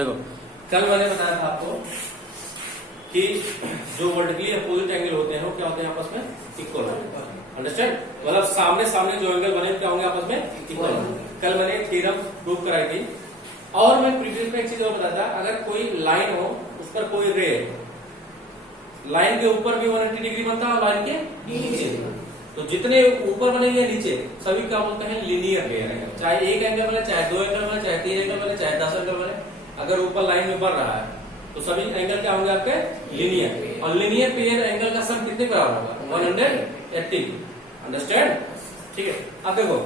देखो कल मैंने बताया था आपको कि जो वर्टिकली अपोजिट एंगल होते हैं वो क्या होते हैं आपस में इक्वल होते हैं। अंडरस्टैंड? मतलब सामने सामने जो एंगल बने क्या होंगे आपस में इक्वल। कल मैंने थ्योरम प्रूव कराई थी। और मैं प्रीवियस में एक चीज और बताया था, अगर कोई लाइन हो उस पर कोई रे, लाइन के ऊपर भी 180 डिग्री बनता है और लाइन के नीचे, तो जितने ऊपर बनेंगे नीचे सभी क्या बोलते हैं लीनियर पेयर है। चाहे एक एंगल बने, चाहे दो एंगल बने, चाहे तीन एंगल बने, चाहे 10 एंगल बने, अगर ऊपर लाइन में बढ़ रहा है तो सभी एंगल क्या होंगे आपके लीनियर। और लीनियर पेयर एंगल का सम कितने बराबर होगा 180। अंडरस्टैंड? ठीक है। अब देखो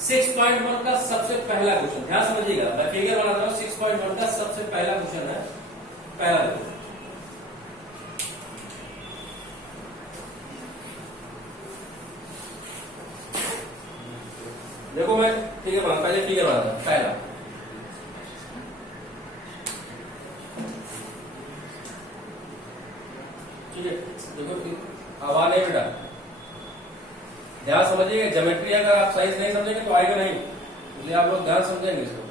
6.1 का सबसे पहला क्वेश्चन ध्यान समझिएगा, मैं फिगर बना रहा हूं। 6.1 का सबसे पहला क्वेश्चन है, पहला देखो मैं फिगर बना, पहले फिगर बना था पहला। ठीक है, देखो आवाज नहीं बेटा, ध्यान समझिएगा। ज्योमेट्री अगर आप साइज नहीं समझेंगे तो आएगा नहीं, इसलिए आप लोग ध्यान समझेंगे इसको।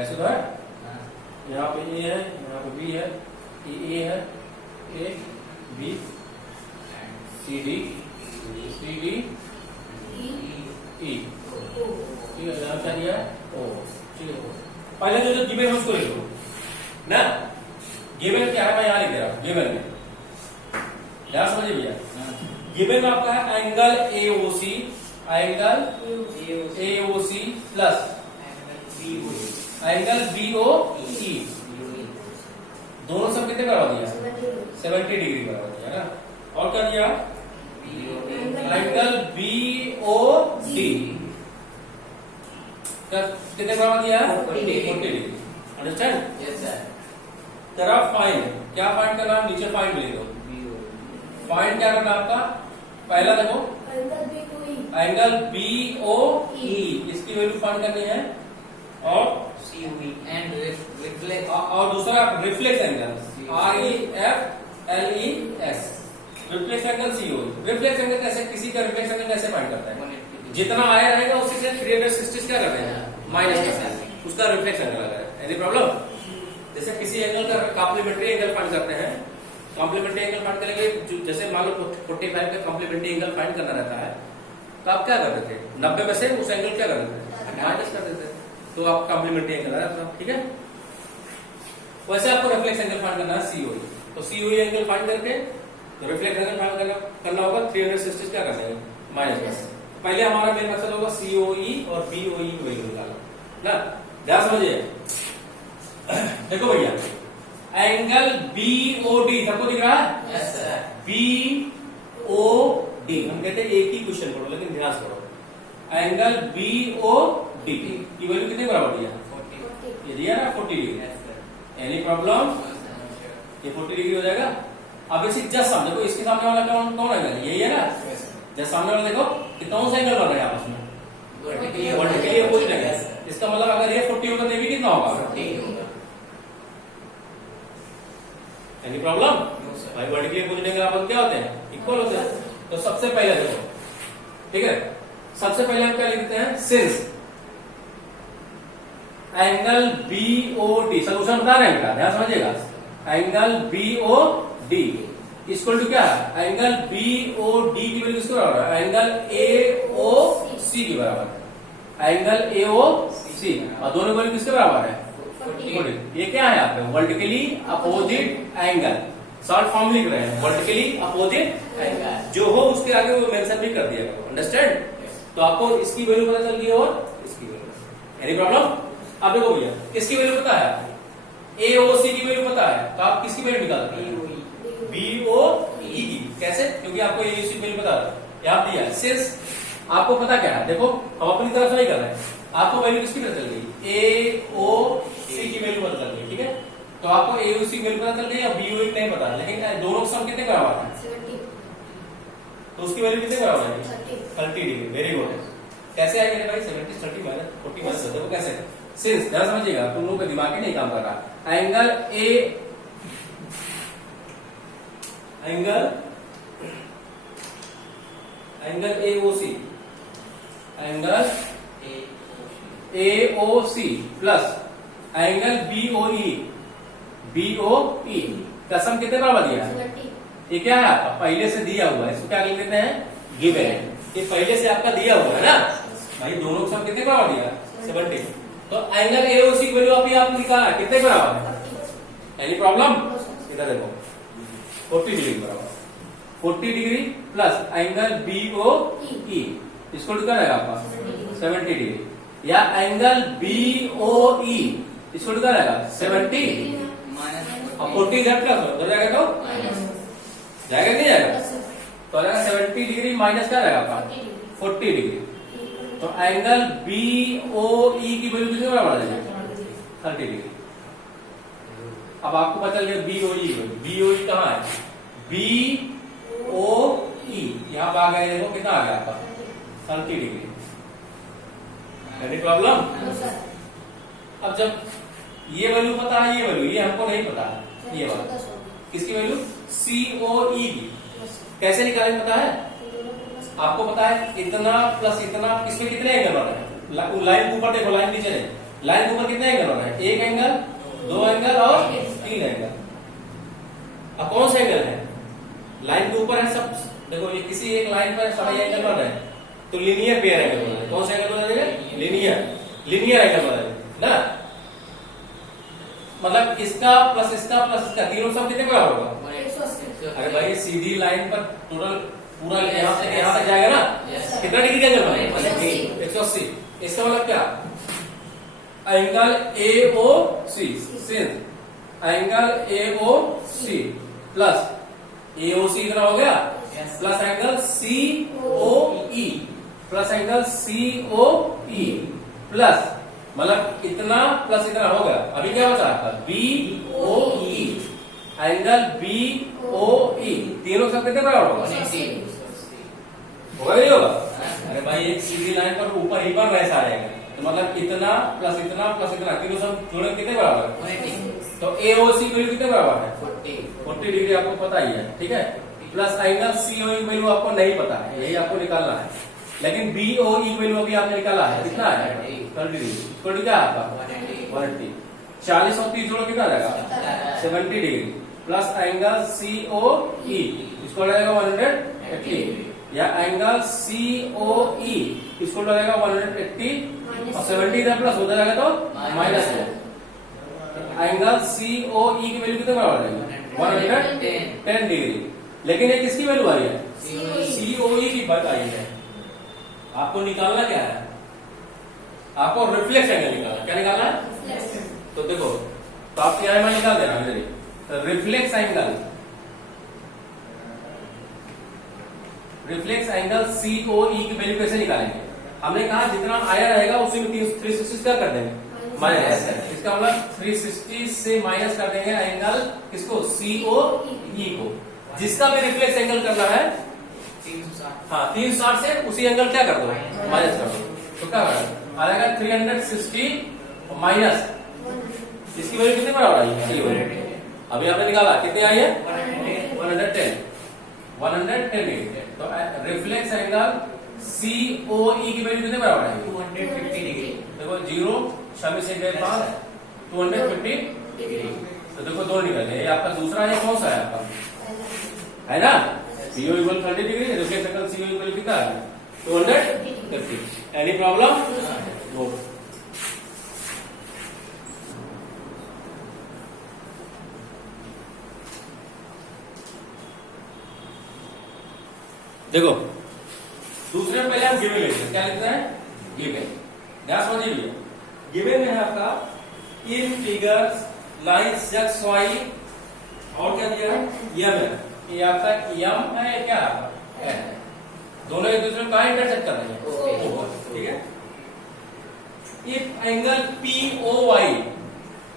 ऐसे तो है, यहाँ पे ए है, यहाँ पे बी है, ए है, A B C D E, ठीक है। यहाँ क्या दिया है ओ, ठीक है। पहले जो गिवन है उसको लिख लो ना। गिवन क्या है मैं यहाँ लिख दे रहा हूँ। गिवन में ध्यान समझिए भैया, गिवन में आपका है angle AOC, angle AOC plus angle BOE, दोनों सब कितने करवा दिया 70 डिग्री करवा दिया ना। और क्या दिया एंगल बीओडी कितने करवा दिया 40 डिग्री। अंडरस्टैंड? Yes sir. तेरा फाइंड क्या फाइंड करना, नीचे फाइंड लिख दो। फाइंड क्या करना आपका, पहला देखो एंगल बीओई, इसकी वैल्यू फाइंड करनी है। और COE and reflect और दूसरा reflex angle REFLEX, reflex angle COE। Reflex angle कैसे, किसी का रिफ्लेक्स एंगल कैसे फाइंड करता है, जितना आया रहेगा उससे 360 क्या करते हैं माइनस करते हैं, उसका रिफ्लेक्स एंगल आ रहा है। Any problem? जैसे किसी एंगल का कॉम्प्लीमेंट्री एंगल फाइंड करते हैं, कॉम्प्लीमेंट्री एंगल फाइंड करेंगे, जैसे मान लो 45 का कॉम्प्लीमेंट्री एंगल फाइंड करना रहता है, तो आप क्या करते थे 90 में से उस एंगल क्या कर देते माइनस कर देते, तो आप कॉम्प्लीमेंट्री एंगल आ रहा है। ठीक है, वैसे आपको रिफ्लेक्स एंगल फाइंड करना है COE। तो COE एंगल फाइंड करके तो रिफ्लेक्स एंगल फाइंड करना होगा 360 क्या करना है माइनस। पहले हमारा मेन मकसद होगा COE और BOE की वैल्यू निकालना ना। ध्यान समझिए, देखो भैया एंगल BOD सबको दिख रहा है? Yes sir. BOD हम कहते हैं एक ही क्वेश्चन पढ़ो लेकिन ध्यान से पढ़ो। एंगल BOD की वैल्यू कितने बराबर दिया 40। ये दिया ना 40 degree. Yes sir. Any problem? ये 40 डिग्री हो जाएगा। अब इसी जस्ट सामने देखो, इसके सामने वाला कौन है, यही है ना। जस्ट सामने वाला देखो कि कौन सा एंगल बन रहा है आपस में वर्टिकली अपोजिट एंगल। इसका मतलब अगर ये 40 होगा तो ये भी कितना होगा 40 होगा। Any problem? भाई वर्टिकली अपोजिट एंगल आपस क्या होते हैं इक्वल होते हैं। तो सबसे पहले देखो, ठीक है, सबसे पहले हम क्या लिखते हैं, सिंस एंगल BOD, सोल्यूशन बता रहे हैं बेटा, ध्यान समझिएगा। एंगल BOD इक्वल टू क्या है, एंगल BOD की वैल्यू किसके बराबर है, एंगल AOC के बराबर है। एंगल AOC और दोनों वैल्यू किसके बराबर है 40। ये क्या है आपके vertically opposite angle, short form लिख रहे हैं वर्टिकली अपोजिट एंगल, जो हो उसके आगे वो मेंशन भी कर दिया। अंडरस्टैंड? तो आपको इसकी वैल्यू पता चल गई और इसकी वैल्यू। Any problem? अब देखो भैया किसकी वैल्यू पता है, AOC की वैल्यू पता है, तो आप किसकी वैल्यू निकालते हैं BOE की। कैसे? क्योंकि आपको AOC की वैल्यू पता है, यहाँ दिया है। सिंस आपको पता क्या है, देखो हम अपनी तरफ से नहीं कर रहे हैं, आपको वैल्यू किसकी पता चल गई AOC की वैल्यू पता चल गई। ठीक है, तो आपको AOC की वैल्यू पता चल गई या BOE नहीं पता, लेकिन दोनों के सम कितने बराबर है, तो उसकी वैल्यू कितने बराबर है 30 डिग्री। Very good. कैसे आएगा भाई 70 30 माइनस 40 माइनस देखो कैसे। सिंस ध्यान समझिएगा, तुम लोगों का दिमाग ही नहीं काम कर रहा। Angle angle AOC, angle A AOC plus angle BOE, BOE का सम कितने बराबर दिया है? ये क्या है आपका पहले से दिया हुआ है, इसको क्या लिख देते हैं? गिवन। ये पहले से आपका दिया हुआ है ना भाई, दोनों का सम कितने बराबर दिया? 70। तो एंगल AOC की वैल्यू आप निकाला है, कितने बराबर है? Any problem? इधर देखो 40 डिग्री बराबर, 40 डिग्री प्लस एंगल BOE, इसको क्या रहेगा आपका? 70 डिग्री। या एंगल BOE, इसको क्या रहेगा? 70। अब 40 इधर प्लस हो जाएगा तो जाएगा नहीं जाएगा? तो आ जाएगा 70 डिग्री माइनस क्या रहेगा आपका? 40 डिग्री। तो एंगल BOE की वैल्यू कितने बराबर आ जाएगी? 30 डिग्री। अब आपको पता चल गया BOE कहाँ है? BOE यहाँ पे आ गया, देखो कितना आ गया आपका? 30 डिग्री। Any problem? अब जब ये वैल्यू पता है, ये वैल्यू, ये हमको नहीं पता है, ये वाला किसकी वैल्यू? COE की कैसे निकालेंगे पता है? आपको पता है इतना प्लस इतना, इसमें कितने एंगल बन रहे हैं? लाइन के ऊपर देखो, लाइन नीचे नहीं, लाइन के ऊपर कितने एंगल बन रहे हैं? एक एंगल, दो एंगल और तीन एंगल। अब कौन से एंगल है? लाइन के ऊपर है सब, देखो ये किसी एक लाइन पर सभी एंगल बन रहे हैं, तो लीनियर पेयर एंगल बन रहे हैं। कौन से एंगल बन रहे हैं? लीनियर एंगल बन रहे हैं ना। मतलब इसका प्लस इसका प्लस इसका, तीनों सब कितने बराबर होगा? अरे भाई सीधी लाइन पर टोटल पूरा यहाँ तक जाएगा ना, कितना डिग्री का एंगल बनेगा? 180। इसका मतलब क्या? Angle AOC, angle AOC plus AOC इतना हो गया, plus angle COE, plus angle COE plus मतलब इतना प्लस इतना हो गया। अभी क्या बचा आपका? BOE, एंगल BOE, तीनों सब कितने बराबर होगा? होगा नहीं होगा? अरे भाई एक सीधी लाइन पर ऊपर ही बन रहे सारे एंगल, तो मतलब इतना प्लस इतना प्लस इतना, तीनों सब जोड़े कितने बराबर है? तो AOC की वैल्यू कितने बराबर है? 40 डिग्री आपको पता ही है, ठीक है। प्लस एंगल COE की वैल्यू आपको नहीं पता है, यही आपको निकालना है। लेकिन BOE की वैल्यू अभी आपने निकाला है, कितना है? 30 डिग्री। तो क्या है आपका? 180। 40 और 30 जोड़ो कितना आ जाएगा? 70 डिग्री प्लस एंगल COE, इसको लगेगा 180, या एंगल COE इसको लगेगा 180 और 70 इधर प्लस होता जाएगा तो माइनस है। एंगल COE की वैल्यू कितने बराबर आएगी? 110 डिग्री। लेकिन ये किसकी वैल्यू आई है? COE की बात आई है। आपको निकालना क्या है? आपको रिफ्लेक्स एंगल निकालना। क्या निकालना है? तो देखो, तो आप क्या है निकाल देना इधर ही, reflex angle, reflex angle COE की वैल्यू कैसे निकालेंगे? हमने कहा जितना आया रहेगा उसी में 360 क्या कर देंगे? माइनस। इसका मतलब 360 से माइनस कर देंगे एंगल किसको? COE को। जिसका भी रिफ्लेक्स एंगल करना है 360 से उसी एंगल क्या कर दो? माइनस कर दो। तो क्या आ जाएगा? 360 माइनस इसकी वैल्यू कितने बराबर आई? अभी आपने निकाला कितनी आई है? 110 डिग्री। तो रिफ्लेक्स एंगल COE की वैल्यू कितने बराबर है? 250 डिग्री। देखो 0 छब्बीस से गए 5, 250 डिग्री। तो देखो 2 निकल गए। आपका दूसरा है, कौन सा है आपका? है ना, CO equal 30 degree, reflex angle CO equal कितना है? 250। Any problem? नो। देखो दूसरे में पहले हम गिवन लेते हैं। क्या लिखते हैं? गिवन। ध्यान समझिए, गिवन में है आपका इन फिगर्स लाइन्स एक्स वाई, और क्या दिया है? यम है। ये आपका यम है, क्या है? दोनों एक दूसरे को कहां इंटरसेक्ट कर रहे हैं? ठीक है। If angle POY,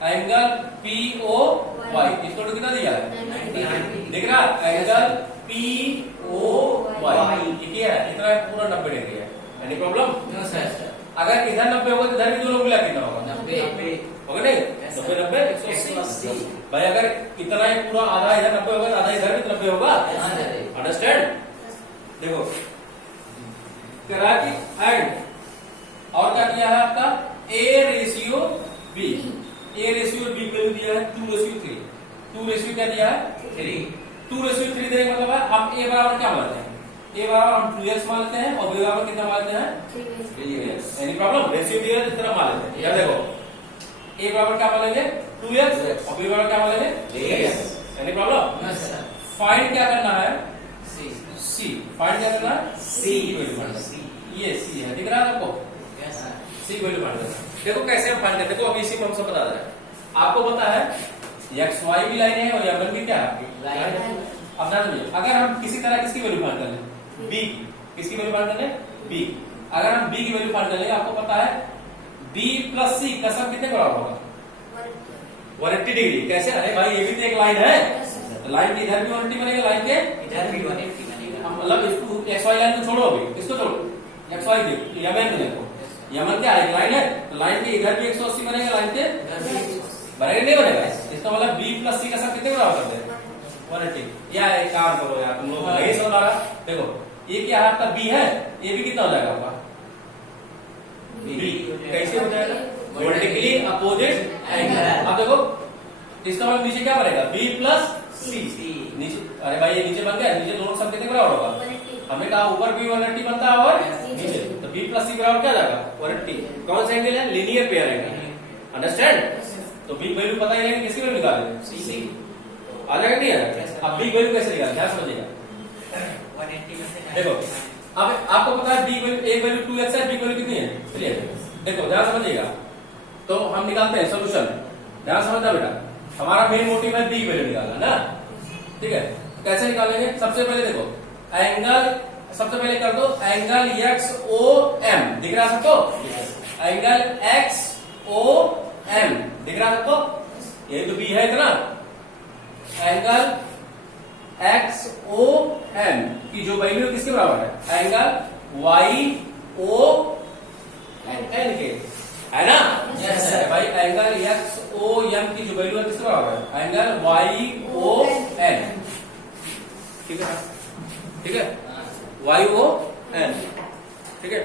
angle POY इसको कितना दिया है? दिख रहा? एंगल POY क्या है? इतना पूरा 90 डिग्री है। Any problem? No sir. अगर इधर 90 होगा तो इधर भी दोनों मिला कितना होगा? 90 होगा नहीं? 90 180। भाई अगर इतना ही पूरा आधा इधर 90 होगा तो आधा इधर भी 90 होगा। अंडरस्टैंड? देखो करा कि एंड और क्या किया है आपका a ratio b, a ratio b value दिया है 2:3, 2 क्या दिया है 3 2:3 देने का मतलब है हम a बराबर क्या मानते हैं, a बराबर हम 2x मानते हैं और b बराबर कितना मानते हैं 3x। Any problem? रेशियो दिया है इस तरह मान लेते हैं। याद देखो a बराबर क्या मान लेंगे 2x और b बराबर क्या मान लेंगे 3x। Any problem? फाइंड क्या करना है c, फाइंड क्या करना है c की वैल्यू फाइंड करना है। ये c है, दिख रहा है आपको c की वैल्यू फाइंड करना है। देखो कैसे हम फाइंड करते हैं, देखो अभी इसी में हमसे बता रहे हैं। आपको पता है एक्स वाई भी लाइन है और यमन भी क्या है लाइन है। अब ध्यान दीजिए अगर हम किसी तरह किसकी वैल्यू फाइंड कर लें b, किसकी वैल्यू फाइंड कर लें b, अगर हम b की वैल्यू फाइंड कर लेंगे आपको पता है b प्लस c का सम कितने बराबर होगा 180 डिग्री। कैसे? अरे भाई ये भी तो एक लाइन है, लाइन के इधर भी 180 बनेगा, लाइन के इधर भी 180 बनेगा। मतलब इसको एक्स वाई लाइन को छोड़ो, अभी किसको छोड़ो एक्स वाई देखो यमन देखो, यमन क्या है लाइन है, तो लाइन के इधर भी 180 बनेगा, लाइन के बनेगा नहीं बनेगा। इसका मतलब b प्लस c का सम कितने बराबर करते हैं 180। या एक काम करो यार तुम लोग नहीं समझ आ रहा, देखो ये क्या है आपका b है, ये भी कितना हो जाएगा आपका b, कैसे हो जाएगा वर्टिकली अपोजिट एंगल। अब देखो इसका मतलब नीचे क्या बनेगा b प्लस c, नीचे अरे भाई ये नीचे बन गया, नीचे दोनों सम कितने बराबर होगा, हमें कहा ऊपर भी 180 बनता है और नीचे, तो b प्लस c बराबर क्या जाएगा 180। कौन सा एंगल है लीनियर पेयर एंगल, अंडरस्टैंड? तो b वैल्यू पता ही नहीं किसकी वैल्यू निकालेंगे c, आ जाएगा नहीं आ जाएगा। अब b वैल्यू कैसे निकालें ध्यान समझिएगा। 180 में से देखो अब आपको पता है b वैल्यू एक वैल्यू 2x है, b वैल्यू कितनी है चलिए देखो ध्यान समझिएगा। तो हम निकालते हैं सोल्यूशन, ध्यान समझना बेटा, हमारा मेन मोटिव है b वैल्यू निकालना ना, ठीक है। कैसे निकालेंगे, सबसे पहले देखो एंगल, सबसे पहले कर दो एंगल XOM, दिख रहा है सबको, एंगल XOM दिख रहा है सबको, ये तो b है इतना, एंगल XOM की जो वैल्यू किसके बराबर है एंगल YON के, है ना? Yes, sir. भाई एंगल XOM की जो वैल्यू है किसके बराबर है एंगल YON, ठीक है ठीक है YON, ठीक है।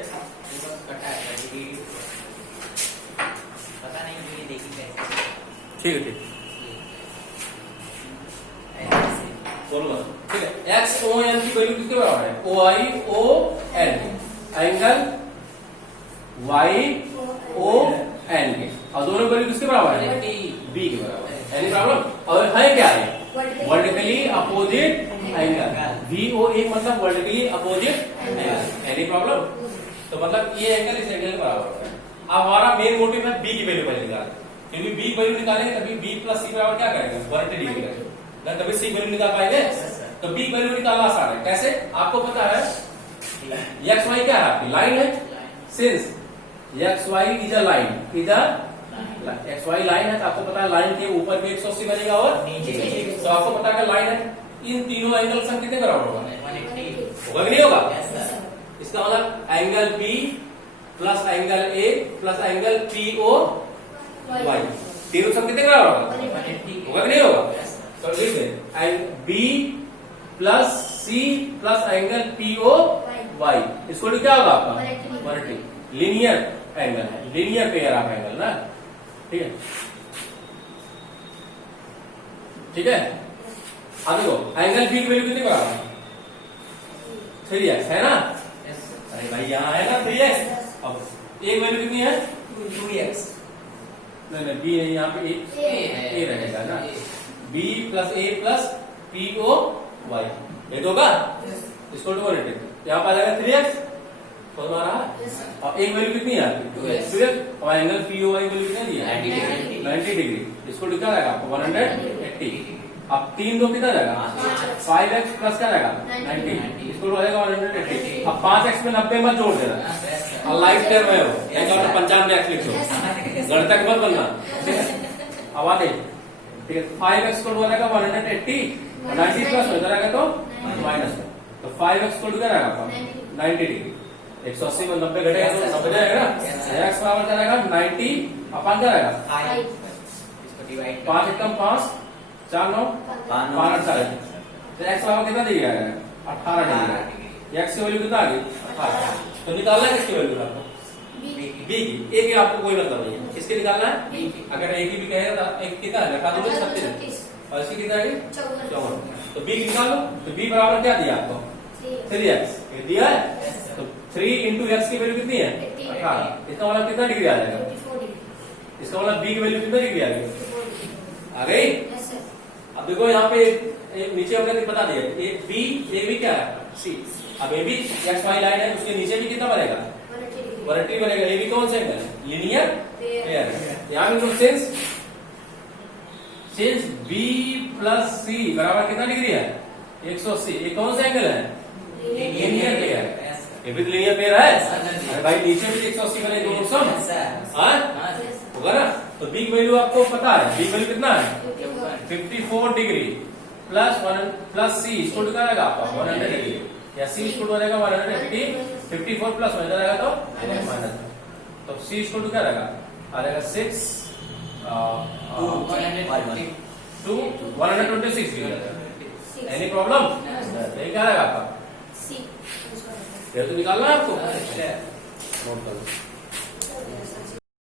पता नहीं मुझे देखी कैसे ठीक है ठीक बोलो ठीक है। XON की वैल्यू किसके बराबर है YON, एंगल YON के, और दोनों वैल्यू किसके बराबर है B के बराबर है। Any problem? और है क्या है वर्टिकली अपोजिट एंगल, VOA मतलब vertically opposite angle. Any problem? तो मतलब ये एंगल इस एंगल के बराबर होता है। अब हमारा मेन मोटिव है b की वैल्यू पहले निकालना, क्योंकि b वैल्यू निकालेंगे तभी b प्लस c बराबर क्या करेंगे 180 डिग्री करेंगे ना, तभी c वैल्यू निकाल पाएंगे। तो b वैल्यू निकालना आसान है, कैसे आपको पता है एक्स वाई क्या है आपकी लाइन है, since x y is a line, is a x y line है, तो आपको पता है लाइन के ऊपर भी 180 बनेगा और नीचे तो आपको पता है लाइन है, इन तीनों एंगल सम कितने बराबर होगा 180 होगा कि नहीं होगा? Yes, sir. इसका मतलब angle B plus angle A plus angle POY तीनों सम कितने बराबर होगा 180 होगा कि नहीं होगा? Yes, sir. तो लिख दें B plus C plus angle POY इसको क्या होगा आपका 180, लीनियर एंगल है, लीनियर पेयर ऑफ एंगल ना, ठीक है ठीक है। अब देखो एंगल B की वैल्यू कितनी बराबर है 3x है ना, Yes, sir. अरे भाई यहाँ है ना 3x, अब एक वैल्यू कितनी है 2x नहीं B नहीं, यहाँ पे A रहेगा ना, B plus A plus POY ये तो होगा, इसको 180, यहाँ पर आ जाएगा 3x, समझ में आ रहा है? अब एक वैल्यू कितनी है आपकी 2x, और एंगल POY वैल्यू कितनी दी है 90 डिग्री, इसको लिखा जाएगा आपको 180। अब 3 2 कितना जाएगा 5x प्लस क्या जाएगा 90, इसको हो जाएगा 180। अब 5x में 90 मत जोड़ देना, Yes, sir. और लाइफ टेयर में हो या तो 95x लिख दो, गणितक मत बनना। अब आते ठीक है, 5x को हो जाएगा 180, 90 प्लस हो जाएगा तो माइनस में, तो 5x को क्या जाएगा आपका 90 डिग्री, 180 में 90 घटेगा तो 90 जाएगा ना, x बराबर क्या जाएगा 90 अपन क्या जाएगा 5 इसको डिवाइड 5 एकम 5 4 9 5 8 तो x बराबर कितना दिया गया है 18 डिग्री। एक्स की वैल्यू कितना आ गई 18। तो निकालना है किसकी वैल्यू आपको, बी की। ए की आपको कोई मतलब नहीं है, किसके निकालना है बी की। अगर ए की भी कहेगा तो एक कितना है, रखा दो 36 और इसकी कितना है 54। तो बी की निकाल लो। तो बी बराबर क्या दिया आपको 3x दिया है। Yes, sir. तो 3 इंटू एक्स की वैल्यू कितनी है 18। इसका मतलब कितना डिग्री आ जाएगा, इसका मतलब बी की वैल्यू कितना डिग्री आ गई, आ गई। अब देखो यहाँ पे एक नीचे हमने बता दिया, एक बी ए भी क्या है सी। अब ए भी एक्स वाई लाइन है, उसके नीचे भी कितना बनेगा 180 बनेगा। ए भी कौन सा एंगल है, लीनियर पेयर। यहाँ भी सिंस बी प्लस सी बराबर कितना डिग्री है 180। ये कौन सा एंगल है, लीनियर पेयर। Yes, sir. ये भी लीनियर पेयर है। Yes, sir. अरे भाई नीचे भी 180 बने दोनों सम Yes, sir. हाँ हाँ, होगा ना। तो बी की वैल्यू आपको पता है, बी की वैल्यू कितना है 54 डिग्री प्लस सी इसको क्या रहेगा आपका 100 डिग्री, या सी इसको रहेगा 180। 54 प्लस में रहेगा तो माइनस। तो सी इसको क्या रहेगा आ रहेगा 6 टू 126 डिग्री। एनी प्रॉब्लम, यही क्या रहेगा आपका, ये तो निकालना है आपको। sir. नोट कर लो।